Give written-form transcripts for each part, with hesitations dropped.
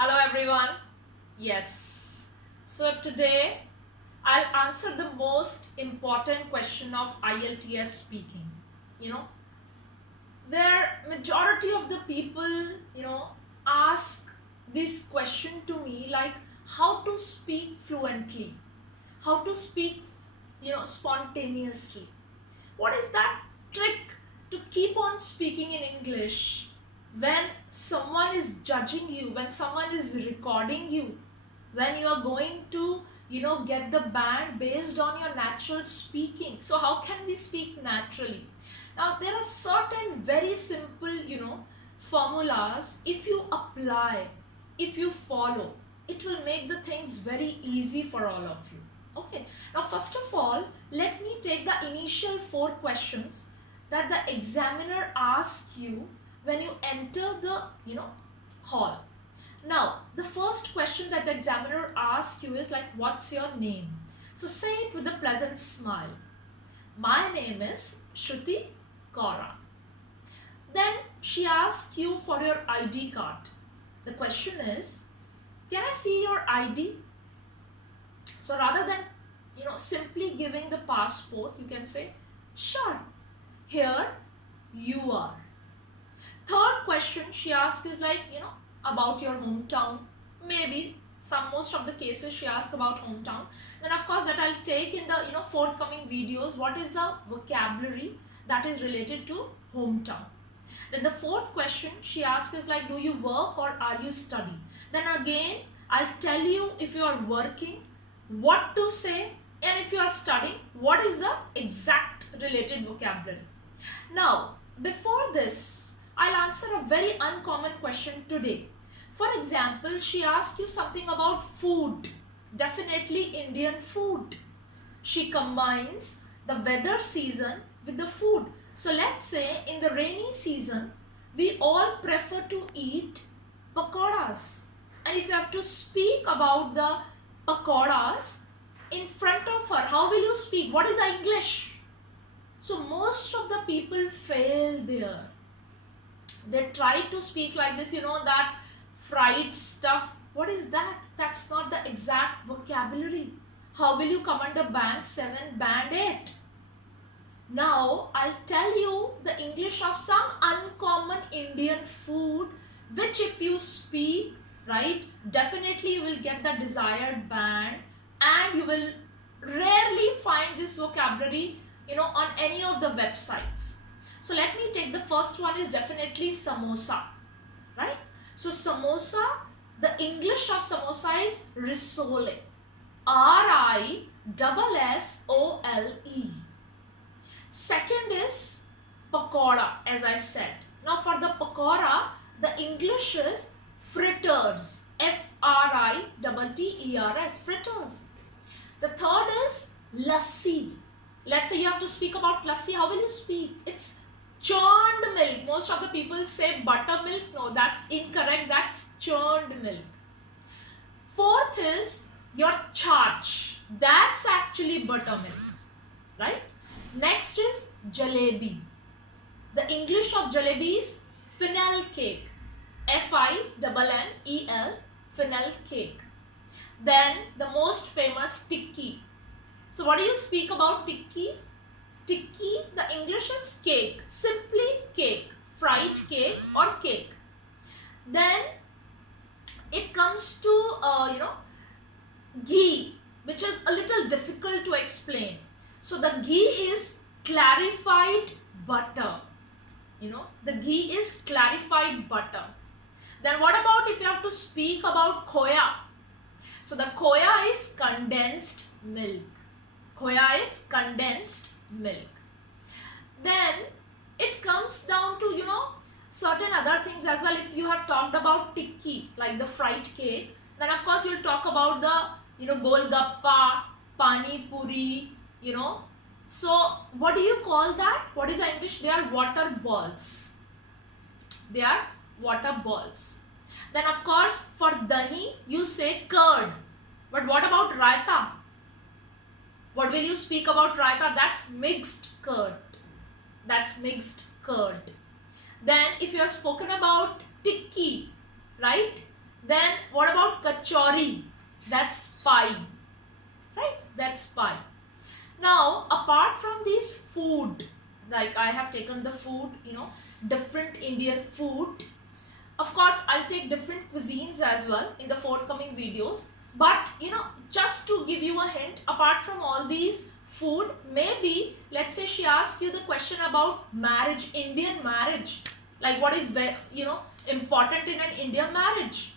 Hello everyone. Yes. So today I'll answer the most important question of IELTS speaking. You know, where majority of the people, ask this question to me like how to speak fluently, how to speak, spontaneously. What is that trick to keep on speaking in English when someone is judging you, when someone is recording you, when you are going to, get the band based on your natural speaking? So how can we speak naturally? Now there are certain very simple, formulas. If you apply, if you follow, it will make the things very easy for all of you. Okay, now first of all, let me take the initial 4 questions that the examiner asks you when you enter the, hall. Now, the first question that the examiner asks you is like, what's your name? So say it with a pleasant smile. My name is Shruti Kaura. Then she asks you for your ID card. The question is, can I see your ID? So rather than, simply giving the passport, you can say, sure, here you are. Third question she asks is like, about your hometown. Maybe most of the cases she asks about hometown. Then of course that I'll take in the, forthcoming videos. What is the vocabulary that is related to hometown? Then the fourth question she asks is like, do you work or are you studying? Then again, I'll tell you if you are working, what to say, and if you are studying, what is the exact related vocabulary. Now, before this, I'll answer a very uncommon question today. For example, she asks you something about food, definitely Indian food. She combines the weather season with the food. So let's say in the rainy season, we all prefer to eat pakoras. And if you have to speak about the pakoras in front of her, how will you speak? What is the English? So most of the people fail there. They try to speak like this, that fried stuff. What is that? That's not the exact vocabulary. How will you come under band 7, band 8? Now, I'll tell you the English of some uncommon Indian food, which if you speak, right, definitely you will get the desired band, and you will rarely find this vocabulary, on any of the websites. So let me take the first one is definitely samosa, right? So samosa, the English of samosa is risole, risole. Second is pakora, as I said. Now for the pakora, the English is fritters, fritters, fritters. The third is lassi. Let's say you have to speak about lassi. How will you speak? It's churned milk. Most of the people say buttermilk. No, that's incorrect. That's churned milk. Fourth is your charch. That's actually buttermilk, right? Next is jalebi. The English of jalebi is fennel cake. F-I-N-N-E-L, fennel cake. Then the most famous tikki. So what do you speak about tikki? Tikki, the English is cake, simply cake, fried cake or cake. Then it comes to, ghee, which is a little difficult to explain. So the ghee is clarified butter. The ghee is clarified butter. Then what about if you have to speak about khoya? So the khoya is condensed milk. Khoya is condensed milk. Then it comes down to, certain other things as well. If you have talked about tikki, like the fried cake, then of course you'll talk about the, golgappa, pani puri, So what do you call that? What is the English? They are water balls. They are water balls. Then of course for dahi, you say curd. But what about raita? What will you speak about raita? That's mixed curd. That's mixed curd. Then if you have spoken about tikki, right? Then what about kachori? That's pie, right? That's pie. Now, apart from these food, like I have taken the food, different Indian food. Of course, I'll take different cuisines as well in the forthcoming videos. But, just to give you a hint, apart from all these food, maybe, let's say she asks you the question about marriage, Indian marriage. Like what is, important in an Indian marriage.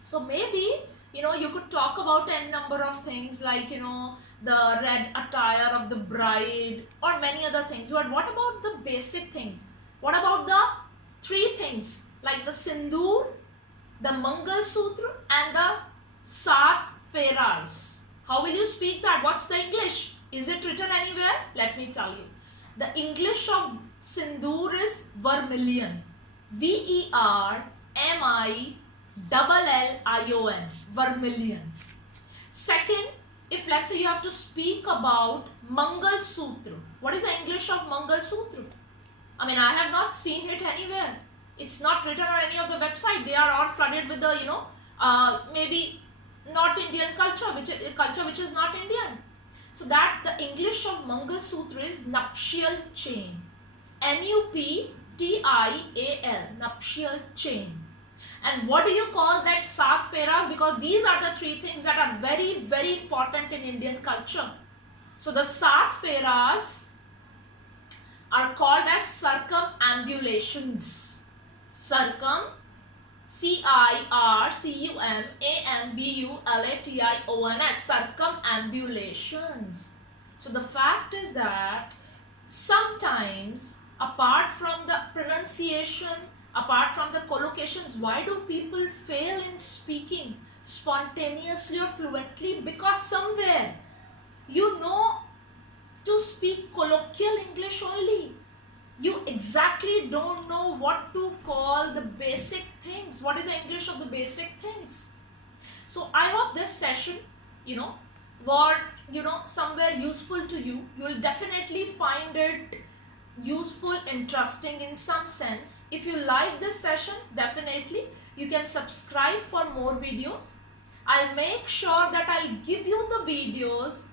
So maybe, you could talk about a number of things like, the red attire of the bride or many other things. But what about the basic things? What about the three things like the sindoor, the Mangal Sutra and the SAT-IELTS? How will you speak that? What's the English? Is it written anywhere? Let me tell you. The English of sindoor is vermilion. VERMILLION. Vermilion. Second, if let's say you have to speak about Mangal Sutra. What is the English of Mangal Sutra? I mean, I have not seen it anywhere. It's not written on any of the website. They are all flooded with the, maybe not Indian culture, which is not Indian. So that the English of Mangal Sutra is nuptial chain. NUPTIAL, nuptial chain. And what do you call that SAT-IELTS? Because these are the three things that are very, very important in Indian culture. So the SAT-IELTS are called as circumambulations. CIRCUMAMBULATIONS, circumambulations. So the fact is that sometimes, apart from the pronunciation, apart from the collocations, why do people fail in speaking spontaneously or fluently? Because somewhere you know to speak colloquial English only. You exactly don't know what to call the basic things. What is the English of the basic things? So I hope this session, was, somewhere useful to you. You will definitely find it useful, interesting in some sense. If you like this session, definitely you can subscribe for more videos. I'll make sure that I'll give you the videos,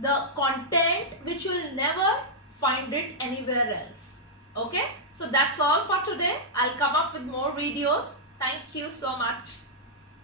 the content which you will never find it anywhere else. Okay, so that's all for today. I'll come up with more videos. Thank you so much.